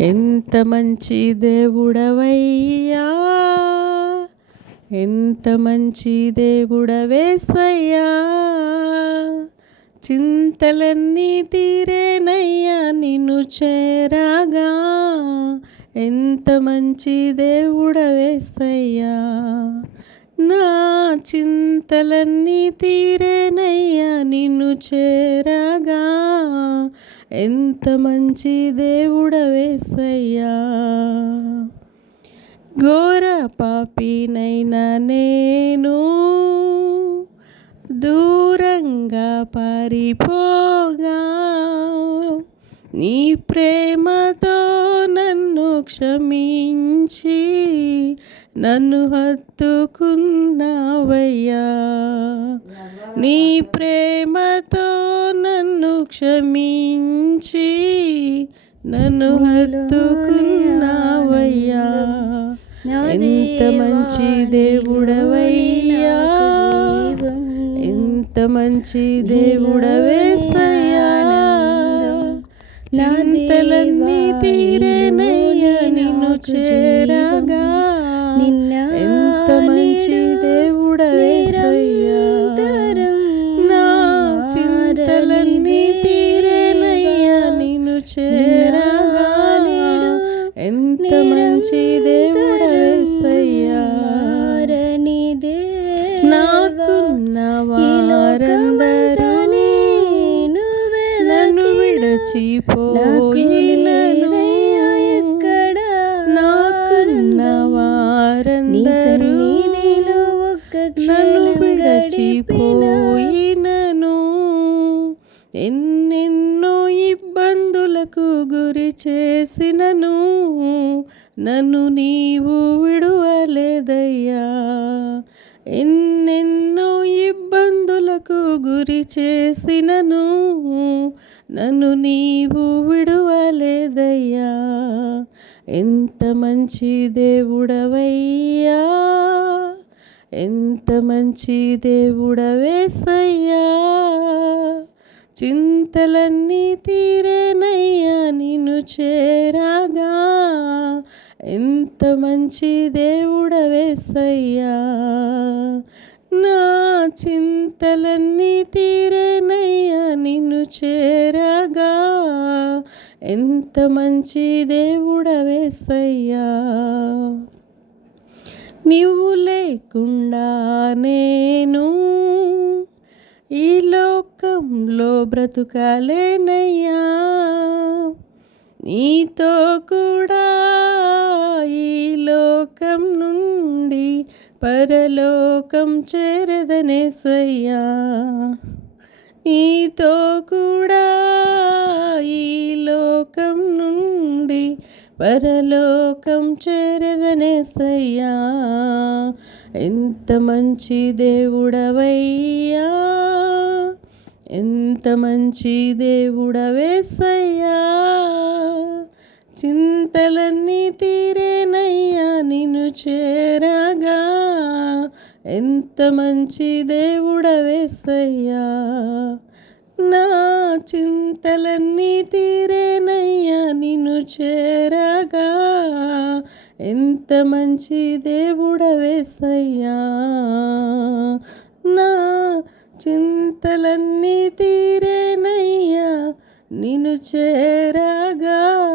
ఎంత మంచి దేవుడవయ్యా? ఎంత మంచి దేవుడవేసయ్యా చింతలన్నీ తీరేనయ్యా నిన్ను చేరాగా. ఎంత మంచి దేవుడవేసయ్యా నా చింతలన్నీ తీరేనయ్యా నిన్ను చేరాగా. ఎంత మంచి దేవుడవేసయ్యా ఘోర పాపినైనా నేను దూరంగా పారిపోగా. నీ ప్రేమతో నన్ను క్షమించి నన్ను హత్తుకున్నావయ్యా. నీ ప్రేమతో క్షమించి నన్ను హత్తుకున్నావయ్యా. ఎంత మంచి దేవుడవయ్యా. ఎంత మంచి దేవుడవేసయ్యా. చింతలన్నీ తీరేనయ్యా నిన్ను చేరగా. ఎంత మంచి దేవుడవేసయ్యా ఎంత మంచి దేవుడవేసయ్యా నాకున్న వారందరూ నన్ను విడచిపోయినను నాకున్న వారందరూ నన్ను విడచిపోయినను ఎన్నెన్నో ఇబ్బందులకు గురి చేసినను నన్ను నీవు విడువలేదయ్యా. ఎన్నెన్నో ఇబ్బందులకు గురి చేసినను నన్ను నీవు విడువలేదయ్యా. ఎంత మంచి దేవుడవయ్యా. ఎంత మంచి దేవుడవేసయ్యా. చింతలన్నీ తీరేనయ్యా నిన్ను చేరాగా. ఎంత మంచి దేవుడవేసయ్యా. నా చింతలన్నీ తీరేనయ్యా నిన్ను చేరాగా. ఎంత మంచి దేవుడవేసయ్యా. నీవు లేకుండా నేను ఈ లోకంలో బ్రతుకాలేనయ్యా. నీతో కూడా ఈ లోకం నుండి పరలోకం చేరదనేసయ్యా. నీతో కూడా ఈ లోకం పరలోకం చేరదనేసయ్యా. ఎంత మంచి దేవుడవయ్యా. ఎంత మంచి దేవుడవేసయ్యా. చింతలన్నీ తీరేనయ్యా నిన్ను చేరగా. ఎంత మంచి దేవుడవేసయ్యా. నా చింతలన్నీ తీరేనయ్యా నిన్ను చేర ఎంత మంచి దేవుడవేసయ్యా. నా చింతలన్నీ తీరేనయ్యా. నిన్ను చేరగా.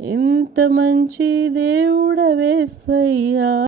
ఎంత మంచి దేవుడవేసయ్యా.